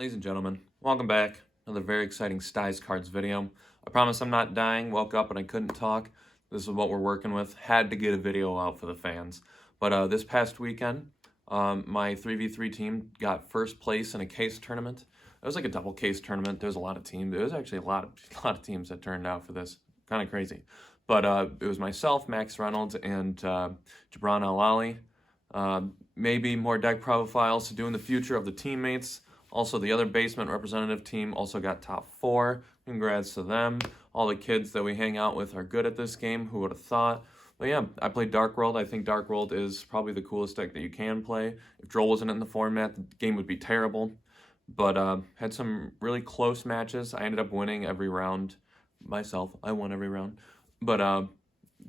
Ladies and gentlemen, welcome back. Another very exciting Styes Cards video. I promise I'm not dying. Woke up and I couldn't talk. This is what we're working with. Had to get a video out for the fans. But this past weekend, my 3v3 team got first place in a case tournament. It was like a double case tournament. There's a lot of teams. There was actually a lot of teams that turned out for this. Kind of crazy. But it was myself, Max Reynolds, and Jabran Al-Ali. Maybe more deck profiles to do in the future of the teammates. Also, the other basement representative team also got top 4. Congrats to them. All the kids that we hang out with are good at this game. Who would have thought? But yeah, I played Dark World. I think Dark World is probably the coolest deck that you can play. If Droll wasn't in the format, the game would be terrible. But had some really close matches. I ended up winning every round myself. I won every round. But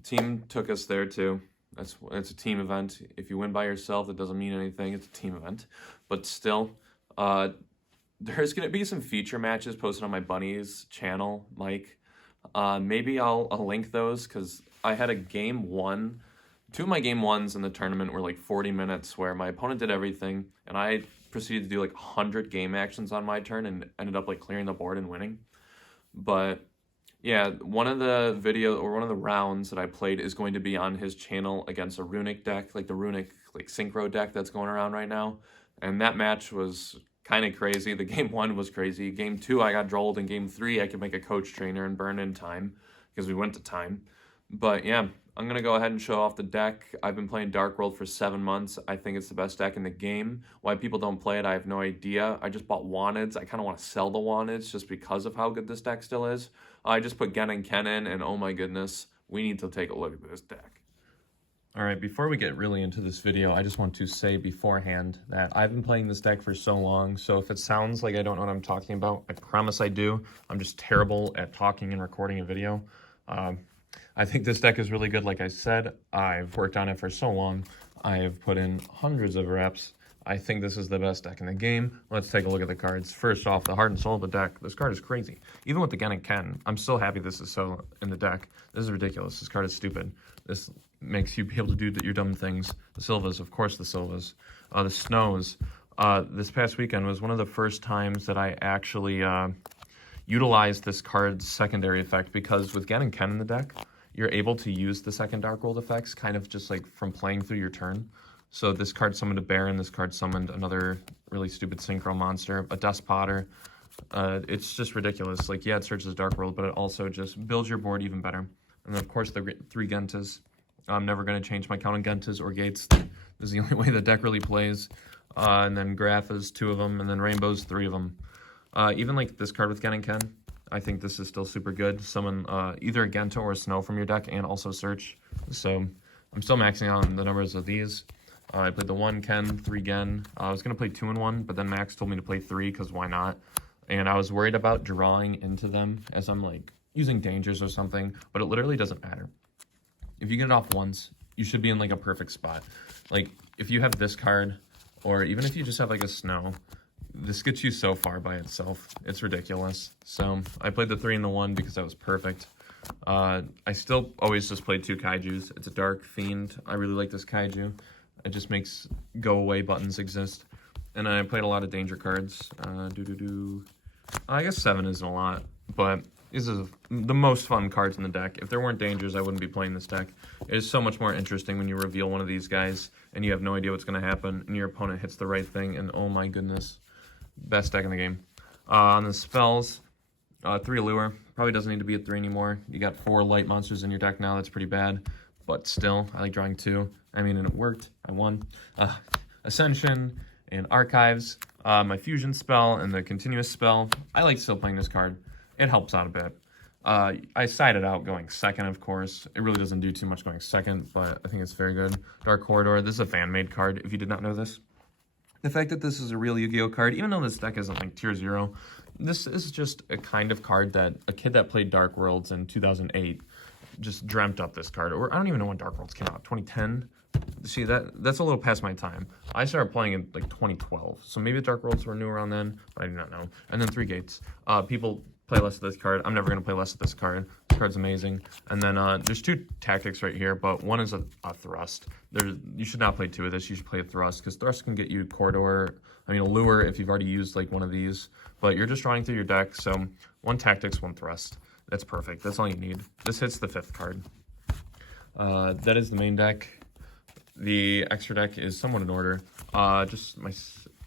team took us there too. It's a team event. If you win by yourself, that doesn't mean anything. It's a team event. But still, there's going to be some feature matches posted on my bunny's channel, Mike. Maybe I'll link those because I had a game 1. 2 of my game 1s in the tournament were like 40 minutes where my opponent did everything and I proceeded to do like 100 game actions on my turn and ended up like clearing the board and winning. But yeah, one of the rounds that I played is going to be on his channel against a Runic deck, like the Runic like synchro deck that's going around right now. And that match was kind of crazy. The game 1 was crazy. Game 2, I got drolled. In game 3, I could make a coach trainer and burn in time because we went to time. But yeah, I'm going to go ahead and show off the deck. I've been playing Dark World for 7 months. I think it's the best deck in the game. Why people don't play it, I have no idea. I just bought Wanteds. I kind of want to sell the Wanteds just because of how good this deck still is. I just put Gen and Ken in, and oh my goodness, we need to take a look at this deck. All right, before we get really into this video, I just want to say beforehand that I've been playing this deck for so long, so if it sounds like I don't know what I'm talking about, I promise I do. I'm just terrible at talking and recording a video. I think this deck is really good, like I said. I've worked on it for so long. I have put in hundreds of reps. I think this is the best deck in the game. Let's take a look at the cards. First off, the heart and soul of the deck. This card is crazy. Even with the Gen and Ken, I'm still happy this is so in the deck. This is ridiculous. This card is stupid. This makes you be able to do your dumb things. The Sylvas, of course the Sylvas. The Snows. This past weekend was one of the first times that I actually utilized this card's secondary effect because with Gen and Ken in the deck, you're able to use the second Dark World effects kind of just like from playing through your turn. So this card summoned a Baron, this card summoned another really stupid Synchro monster, a Despotter. It's just ridiculous. Like, yeah, it searches Dark World, but it also just builds your board even better. And then, of course, the 3 Gentas. I'm never going to change my count on Gentas or Gates. This is the only way the deck really plays. And then Graphas, 2 of them, and then Rainbows, 3 of them. Even like this card with Gen and Ken, I think this is still super good. Summon either a Genta or a Snow from your deck and also search. So I'm still maxing out on the numbers of these. I played the 1 Ken, 3 Gen. I was going to play 2 and 1, but then Max told me to play 3 because why not? And I was worried about drawing into them as I'm like using dangers or something, but it literally doesn't matter. If you get it off once, you should be in like a perfect spot. Like if you have this card, or even if you just have like a Snow, this gets you so far by itself. It's ridiculous. So I played the 3 and the 1 because that was perfect. I still always just play 2 Kaijus. It's a Dark Fiend. I really like this Kaiju. It just makes go away buttons exist. And I played a lot of danger cards. I guess 7 isn't a lot, but these are the most fun cards in the deck. If there weren't dangers, I wouldn't be playing this deck. It is so much more interesting when you reveal one of these guys and you have no idea what's going to happen and your opponent hits the right thing and oh my goodness, best deck in the game. On the spells, 3 Allure. Probably doesn't need to be at 3 anymore. You got 4 light monsters in your deck now. That's pretty bad. But still, I like drawing 2. I mean, and it worked. I won. Ascension and Archives. My Fusion spell and the Continuous spell. I like still playing this card. It helps out a bit. I sided out going second, of course. It really doesn't do too much going second, but I think it's very good. Dark Corridor. This is a fan-made card, if you did not know this. The fact that this is a real Yu-Gi-Oh card, even though this deck isn't like tier 0, this is just a kind of card that a kid that played Dark Worlds in 2008 just dreamt up this card. Or I don't even know when Dark Worlds came out, 2010? See, that's a little past my time. I started playing in like 2012, so maybe Dark Worlds were new around then, but I do not know. And then 3 Gates. People play less of this card. I'm never going to play less of this card. This card's amazing. And then there's 2 tactics right here, but one is a thrust. You should not play 2 of this. You should play a thrust, because thrust can get you a lure if you've already used like one of these. But you're just drawing through your deck, so 1 tactics, 1 thrust. That's perfect. That's all you need. This hits the 5th card. That is the main deck. The extra deck is somewhat in order. Just my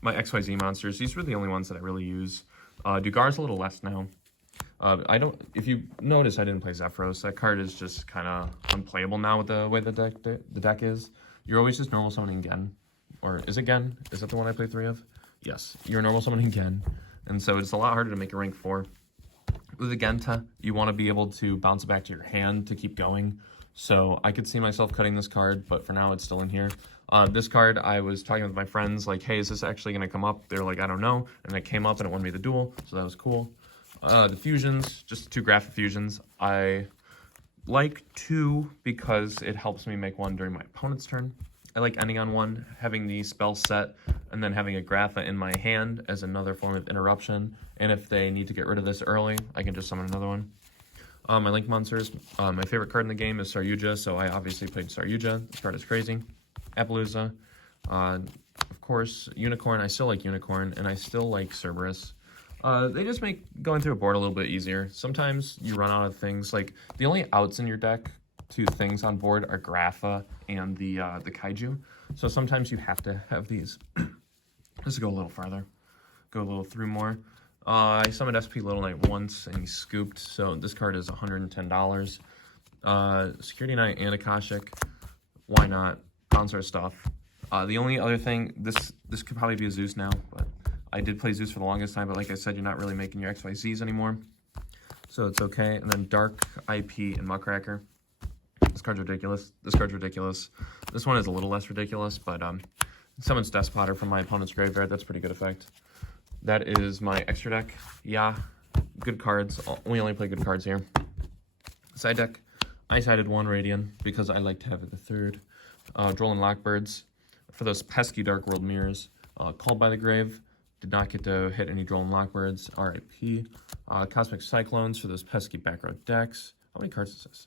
XYZ monsters. These were the only ones that I really use. Dugar's a little less now. If you notice, I didn't play Zephyros. That card is just kind of unplayable now with the way the deck is. You're always just normal summoning Gen. Or is it Gen? Is that the one I play 3 of? Yes, you're normal summoning Gen. And so it's a lot harder to make a rank 4. With the Genta, you want to be able to bounce it back to your hand to keep going. So I could see myself cutting this card, but for now it's still in here. This card, I was talking with my friends, like, hey, is this actually going to come up? They're like, I don't know. And it came up and it won me the duel, so that was cool. The fusions, just 2 Graphic fusions. I like 2 because it helps me make 1 during my opponent's turn. I like ending on 1, having the spell set, and then having a Grapha in my hand as another form of interruption. And if they need to get rid of this early, I can just summon another one. My Link monsters, my favorite card in the game is Saryuja, so I obviously played Saryuja. This card is crazy. Appaloosa, of course, Unicorn. I still like Unicorn, and I still like Cerberus. They just make going through a board a little bit easier. Sometimes you run out of things. Like, the only outs in your deck to things on board are Grapha and the Kaiju. So sometimes you have to have these. Let's go a little farther. Go a little through more. I summoned SP Little Knight once, and he scooped, so this card is $110. Security Knight and Akashic. Why not? Bouncer stuff. The only other thing, this could probably be a Zeus now, but I did play Zeus for the longest time, but like I said, you're not really making your XYZs anymore, so it's okay. And then Dark, IP, and Muckracker. This card's ridiculous. This card's ridiculous. This one is a little less ridiculous, but summons Despotter from my opponent's graveyard. That's pretty good effect. That is my extra deck. Yeah, good cards. We only play good cards here. Side deck, I sided 1 Radiant because I like to have it the 3rd. Droll and Lockbirds for those pesky Dark World mirrors. Called by the Grave. Did not get to hit any Droll and Lockbirds. RIP. Cosmic Cyclones for those pesky back row decks. How many cards is this?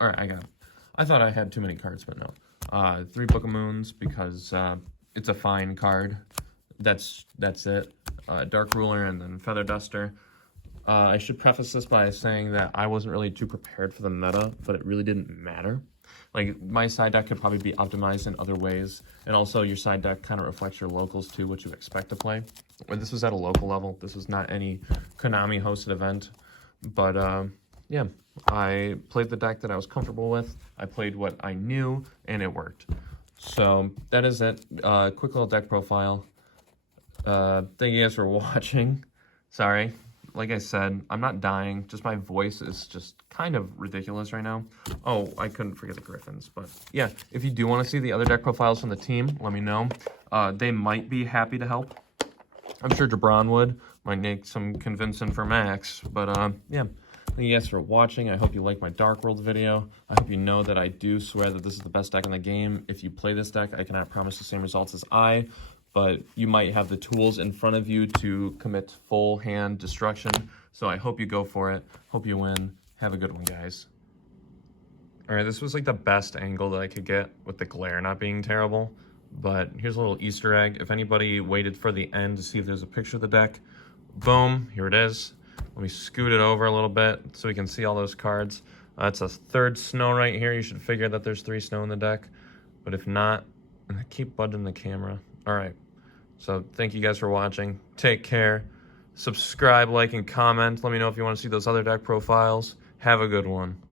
Alright, I got it. I thought I had too many cards, but no. 3 Book of Moons because it's a fine card. That's it. Dark Ruler and then Feather Duster. I should preface this by saying that I wasn't really too prepared for the meta, but it really didn't matter. Like, my side deck could probably be optimized in other ways, and also your side deck kind of reflects your locals too, what you expect to play. This was at a local level. This was not any Konami hosted event, but yeah, I played the deck that I was comfortable with. I played what I knew, and it worked. So that is it. Quick little deck profile. Thank you guys for watching. Sorry. Like I said, I'm not dying. Just my voice is just kind of ridiculous right now. Oh, I couldn't forget the Griffins. But yeah, if you do want to see the other deck profiles from the team, let me know. They might be happy to help. I'm sure Jabron would. Might make some convincing for Max. But yeah, thank you guys for watching. I hope you like my Dark World video. I hope you know that I do swear that this is the best deck in the game. If you play this deck, I cannot promise the same results as I. But you might have the tools in front of you to commit full hand destruction. So I hope you go for it. Hope you win. Have a good one, guys. All right, this was like the best angle that I could get with the glare not being terrible. But here's a little Easter egg. If anybody waited for the end to see if there's a picture of the deck, boom, here it is. Let me scoot it over a little bit so we can see all those cards. It's a 3rd snow right here. You should figure that there's 3 snow in the deck. But if not, keep budding the camera. All right, so thank you guys for watching. Take care. Subscribe, like, and comment. Let me know if you want to see those other deck profiles. Have a good one.